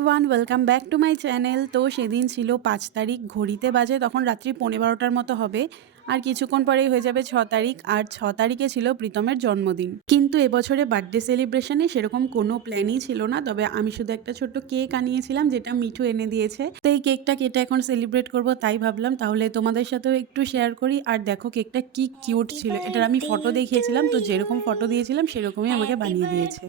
Everyone, welcome back to my channel. তো সেদিন ছিল 5 তারিখ, ঘড়িতে বাজে তখন রাত্রি 12:15টার মতো হবে, আর কিছুক্ষণ পরেই হয়ে যাবে 6 তারিখ। আর 6 তারিখে ছিল প্রীতমের জন্মদিন। কিন্তু এবছরে বার্থডে সেলিব্রেশনে সেরকম কোনো প্ল্যানই ছিল না, তবে আমি শুধু একটা ছোট্ট কেক আনিয়েছিলাম যেটা মিঠু এনে দিয়েছে। তো এই কেকটা কেটে এখন সেলিব্রেট করব, তাই ভাবলাম তাহলে তোমাদের সাথেও একটু শেয়ার করি। আর দেখো কেকটা কি কিউট ছিল, এটার আমি ফটো দেখিয়েছিলাম, তো যেরকম ফটো দিয়েছিলাম সেরকমই আমাকে বানিয়ে দিয়েছে।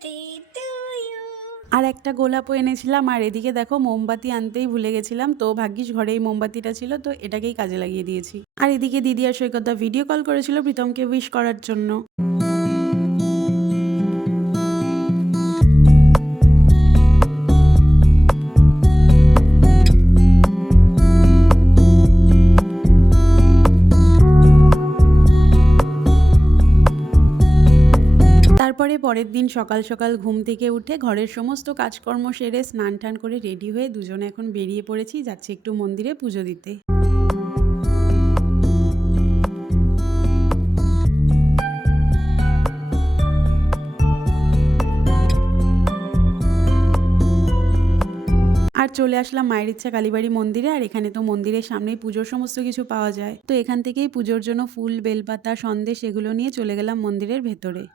আর একটা গোলাপও এনেছিলাম। আর এদিকে দেখো মোমবাতি আনতেই ভুলে গেছিলাম, তো ভাগ্যিস ঘরে এই মোমবাতিটা ছিল, তো এটাকেই কাজে লাগিয়ে দিয়েছি। আর এদিকে দিদি আর সৈকতদা ভিডিও কল করেছিল প্রীতমকে উইশ করার জন্য। তারপরে পরের দিন সকাল সকাল ঘুম থেকে উঠে ঘরের সমস্ত কাজকর্ম সেরে স্নান টান করে রেডি হয়ে দুজনে এখন বেরিয়ে পড়েছি, যাচ্ছি একটু মন্দিরে পুজো দিতে। আর চলে আসলাম মায়ের ইচ্ছা কালীবাড়ি মন্দিরে। আর এখানে তো মন্দিরের সামনেই পুজোর সমস্ত কিছু পাওয়া যায়, তো এখান থেকেই পুজোর জন্য ফুল, বেলপাতা, সন্দেশ এগুলো নিয়ে চলে গেলাম মন্দিরের ভেতরে।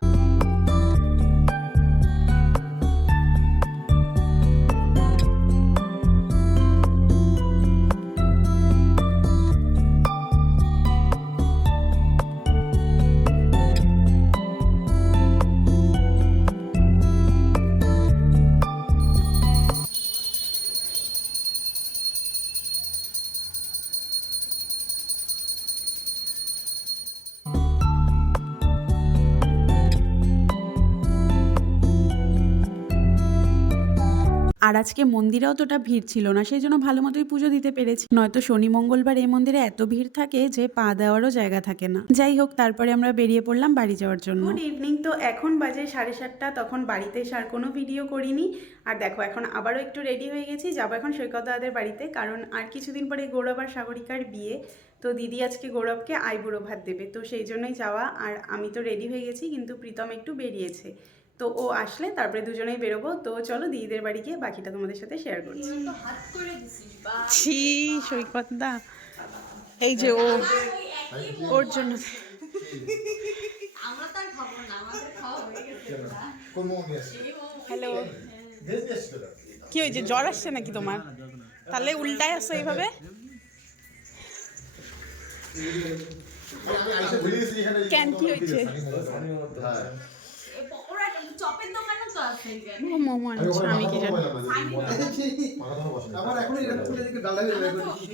আর আজকে মন্দিরে অতটা ভিড় ছিল না, সেই জন্য ভালো মতোই পুজো দিতে পেরেছি। নয়তো শনি মঙ্গলবার এই মন্দিরে এত ভিড় থাকে যে পা দেওয়ারও জায়গা থাকে না। যাই হোক, তারপরে আমরা বেরিয়ে পড়লাম বাড়ি যাওয়ার জন্য। Good evening. তো এখন বাজে 7:30, তখন বাড়িতে এসে আর কোনো ভিডিও করিনি। আর দেখো এখন আবারও একটু রেডি হয়ে গেছি, যাবো এখন সৈকতদাদের বাড়িতে, কারণ আর কিছুদিন পরে গৌরব আর সাগরিকার বিয়ে। তো দিদি আজকে গৌরবকে আইবুড়ো ভাত দেবে, তো সেই জন্যই যাওয়া। আর আমি তো রেডি হয়ে গেছি, কিন্তু প্রীতম একটু বেরিয়েছে, তো ও আসলে তারপরে দুজনেই বেরোবো। তো চলো দিদিদের বাড়ি গিয়ে বাকিটা তোমাদের সাথে শেয়ার করছি। ছি সৈকত দা, এই যে ও ওর জন্য হ্যালো, কি হয়েছে, জ্বর আসছে নাকি তোমার? তাহলে উল্টায় আসছো এইভাবে কেন, কি হয়েছে? আমি কি জানি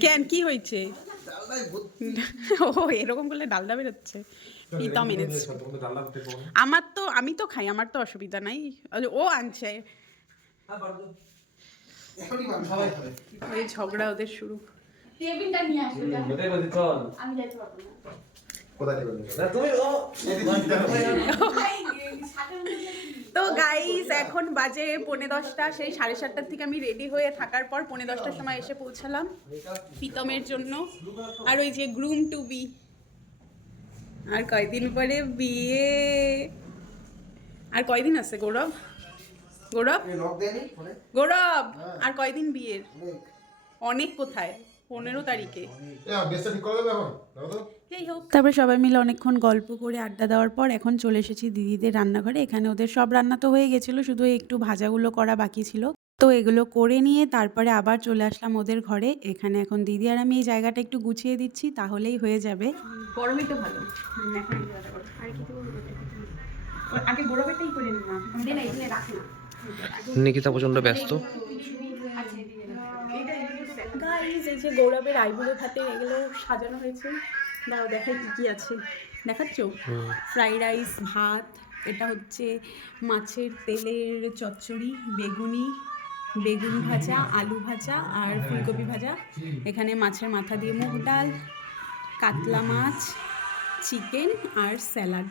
কেন কি হয়েছে? ও এরকম করলে ডালডা বেরোচ্ছে। প্রীতম এনেছে আমার, তো আমি তো খাই, আমার তো অসুবিধা নাই। ও আনছে, ওই ঝগড়া ওদের শুরু। তো গাইস এখন বাজে 10:45, সেই 7:30 থেকে আমি রেডি হয়ে থাকার পর 10:45 সময় এসে পৌঁছালাম প্রীতমের জন্য। আর ওই যে গ্রুম টু বি, আর কয়দিন পরে বিয়ে। আর কয়দিন আছে গৌরব? গৌরব গৌরব আর কয়দিন বিয়ের? অনেক কোথায়, 15 তারিখে। যাই হোক, তারপরে সবাই মিলে অনেকক্ষণ গল্প করে আড্ডা দেওয়ার পর এখন চলে এসেছি দিদিদের রান্নাঘরে। এখানে ওদের সব রান্না তো হয়ে গেছিলো, শুধু একটু ভাজাগুলো করা বাকি ছিল। তো এগুলো করে নিয়ে তারপরে আবার চলে আসলাম ওদের ঘরে। এখানে এখন দিদি আর আমি এই জায়গাটা একটু গুছিয়ে দিচ্ছি, তাহলেই হয়ে যাবে। গরমই তো ভালো। আগে গৌরবেরটাই করে নিলাম, নিকিতা প্রচন্ড ব্যস্ত। গাইস এই যে গৌরবের আইবুড়ো ভাতে এগুলো সাজানো হয়েছে, দাও দেখাই কি কি আছে, দেখাচ্ছ? ফ্রাইড রাইস, ভাত, এটা হচ্ছে মাছের তেলের চচ্চড়ি, বেগুন ভাজা, আলু ভাজা আর ফুলকপি ভাজা। এখানে মাছের মাথা দিয়ে মুগ ডাল, কাতলা মাছ, চিকেন আর স্যালাড।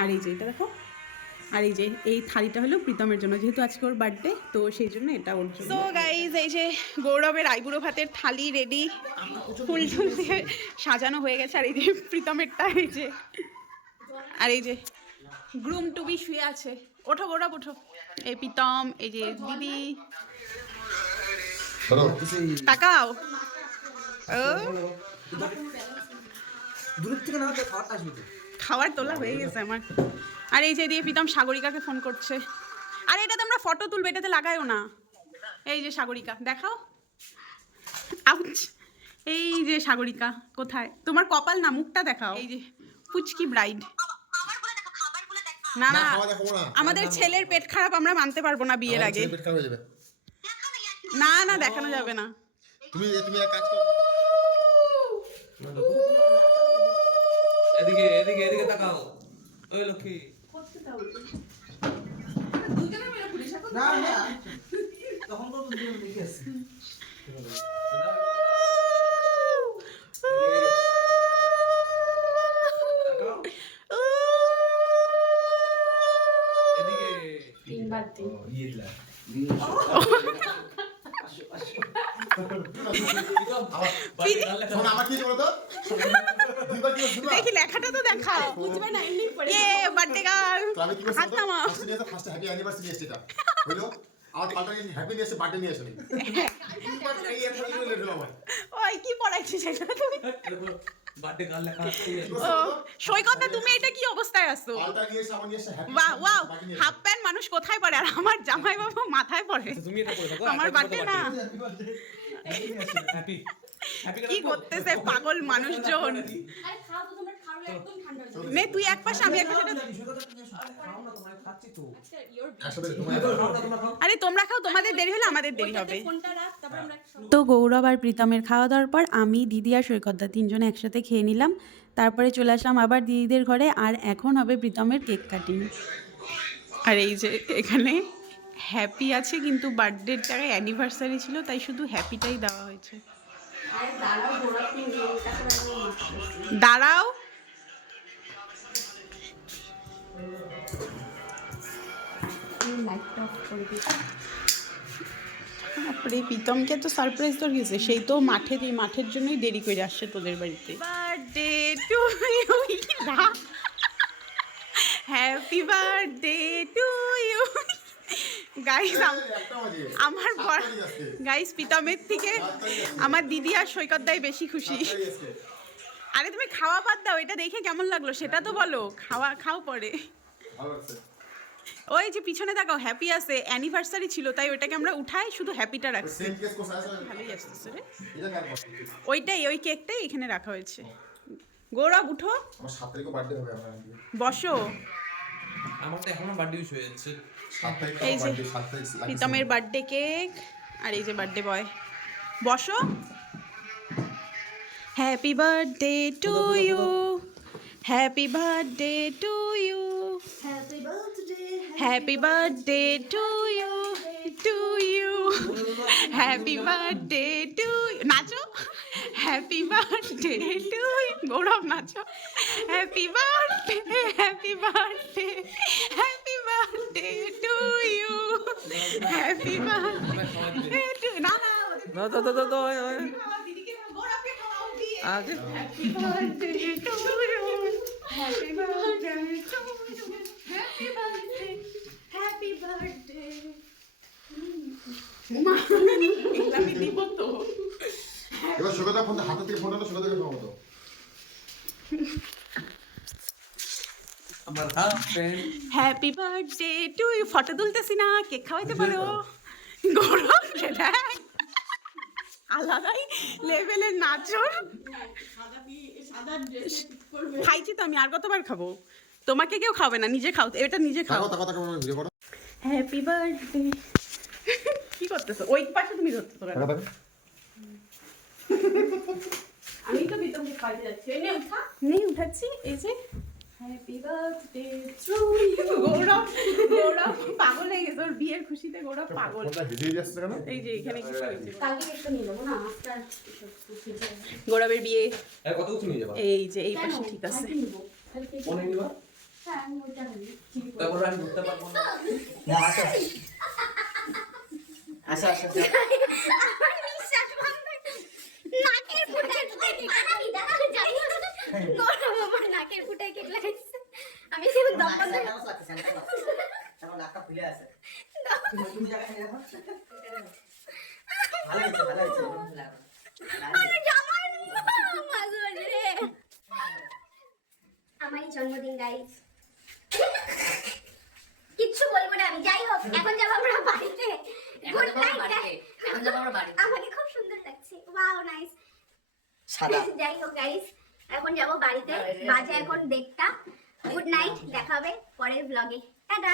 আর এই যে এটা দেখো, আর এই যে এই থালিটা হলো প্রীতমের জন্য, যেহেতু আজকে ওর বার্থডে, তো সেই জন্য এটা ওর জন্য। তো গাইজ এই যে গৌরবের আইবুড়ো ভাতের থালি রেডি, ফুল টুল দিয়ে সাজানো হয়ে গেছে। আর এই যে প্রীতমেরটা, এই যে, আর এই যে গ্রুম টু বি শুয়ে আছে। ওঠো গৌরব ওঠো, এই প্রীতম, এই যে দিদি। তাকাও। ও দূর থেকে না খাওয়াটা আসবে তো। খাওয়ার তোলা হয়ে গেছে আমার। আর এই যে দিয়ে প্রীতম সাগরিকাকে ফোন করছে। আর এটাতে আমরা ফটো তুলবো, এটাতে লাগাইও না। এই যে সাগরিকা দেখাও। আউচ। এই যে সাগরিকা কোথায়? তোমার কপাল না, মুখটা দেখাও। এই যে পুচকি ব্রাইড। না না, আমাদের ছেলের পেট খারাপ, আমরা মানতে পারবো না বিয়ের আগে। না না, দেখানো যাবে না। তুমি এক কাজ করো, এদিকে এদিকে এদিকে তাকাও। ওই লক্ষ্মী। না না। তখন তো দুজন দেখে আছে। এদিকে তিনবার দিন। ইয়েলা। শোনো, আমার কি বলো তো, দুইবার কি শুনবা? দেখি লেখাটা তো দেখাও। বুঝবে না এমনি পড়ে। A birthday girl. তো আমি কি বলছি হাত নামাও। ফার্স্ট হ্যাপি অ্যানিভার্সারি এসেছে এটা হলো, আমার পাল্টা হ্যাপি নিয়ে এসে বার্থডে নিয়ে আসেনি। এই এত লেট হলো আমার। ওই কি পড়াইছিস সেটা তুমি? বার্থডে গার্ল লেখা আছে। ও সৈকতদা, তুমি এটা কি অবস্থায় আছো? পাল্টা নিয়ে এসে আমার নিয়ে এসে হ্যাপি। ওয়াও, হাফ প্যান্ট মানুষ কোথায় পরে, আর আমার জামাই বাবু মাথায় পরে। তুমি এটা করে থাকো। আমার বার্থডে না। হ্যাপি হ্যাপি কি করতেছে পাগল মানুষজন। নে তুই এক পাশে, আমি এক পাশে। আরে তোমরা খাও, তোমাদের দেরি হলে আমাদের দেরি হবে। তো গৌরব আর প্রীতমের খাওয়া দাওয়ার পর আমি, দিদি আর সৈকতদা তিনজনে একসাথে খেয়ে নিলাম। তারপরে চলে আসলাম আবার দিদিদের ঘরে, আর এখন হবে প্রীতমের কেক কাটিং। আর এই যে এখানে হ্যাপি আছে, কিন্তু বার্থডের জায়গায় অ্যানিভার্সারি ছিল, তাই শুধু হ্যাপিটাই দেওয়া হয়েছে। দাঁড়াও। তারপরে প্রীতমকে তো সারপ্রাইজ তো দিয়েছে, সেই তো মাঠের জন্যই দেরি করে আসছে তোদের বাড়িতে। Birthday to you. Happy birthday to you. Guys, আমার গাইস প্রীতমের থেকে আমার দিদি আর সৈকতদাই বেশি খুশি। আরে তুমি খাওয়া বাদ দাও, এটা দেখে কেমন লাগলো সেটা তো বলো। খাও পরে। ওই যে পিছনে দেখাও, হ্যাপি আছে, অ্যানিভার্সারি ছিল তাই ওইটাকে আমরা উঠাই, শুধু হ্যাপিটা রাখছি। ভালোই আসতেছে রে। ওইটাই, ওই কেকটাই এখানে রাখা হয়েছে। গৌরব উঠো, আমার 7 তারিখে বার্থডে হবে আমার। বসো। আমার তো এখনো বার্থডে উইশ হয়ে যাচ্ছে। 7 তারিখে এই যে বার্থডে, 7 তারিখ প্রীতমের বার্থডে কেক, আর এই যে বার্থডে বয়। বসো। Happy birthday to you, happy birthday to you, happy birthday to you, to you, happy birthday to. নাচো। Happy birthday to you. Gaurav নাচো। Happy birthday, happy birthday, happy birthday to you, happy birthday to. না না, দিদিকে গৌরবকে খাওয়াও দিয়ে। আগে happy birthday to you, happy birthday to you, happy birthday, happy birthday. আমি দিব তো। এবার সুগতা ফোন হাতে থেকে ফোন আনো, সুগতাকে খাওয়াবো। আমার husband. Happy birthday to you. Photo তুলতেছি না, কেক খাওয়াইতে পারো। গৌরব সেটা আলাদাই লেভেলের নাচর। খাইছি তো আমি, আর কতবার খাবো? তোমাকে কেউ খাবে না, নিজে খাও, এটা নিজে খাও। ভিডিও করো। Happy birthday. কি করতেছো? ওই পাশে তুমি ধরতেছো কেন? আমি তো বিতমকে খাইতে যাচ্ছি। নে উঠা। নেই উঠাচ্ছি। এই যে হ্যাপি বার্থডে টু ইউ। গৌরব পাগল হয়ে গেছে, ওর বিয়ের খুশিতে গৌরব পাগল। এই যে এখানে কি হয়েছে? কালকে কেকটা নিয়ে যাবো না, আজকে গৌরবের বিয়ে। কত কিছু নিয়ে যাবা? এই যে এই পাশে ঠিক আছে। কোনে নিবা? হ্যাঁ, আমি ওইটা নিই। তারপর আমি ধরতে পারবো না। আচ্ছা আচ্ছা আচ্ছা। আমার বিশ্বাস ভাঙবে। নাকের ফুটায় কেক লাগাই দাঁড়াও যাই গরম আমার নাকের ফুটায় কেক লাগাইছে। আমি শুধু দম বন্ধ লাগতেছে না। নাকটা ফুলে আছে। তুমি জায়গা নিয়ে রাখো। আমার জামাই মাঝে রে আমারই জন্মদিন গাইস কিচ্ছু বলবো না আমি যাই হোক এখন যাবো আমরা বাড়িতে গুড নাইট আমাকে খুব সুন্দর লাগছে ওয়াও নাইস যাই হোক গাইস এখন যাবো বাড়িতে বাজে এখন 1:30 গুড নাইট দেখা হবে পরের ব্লগে টাটা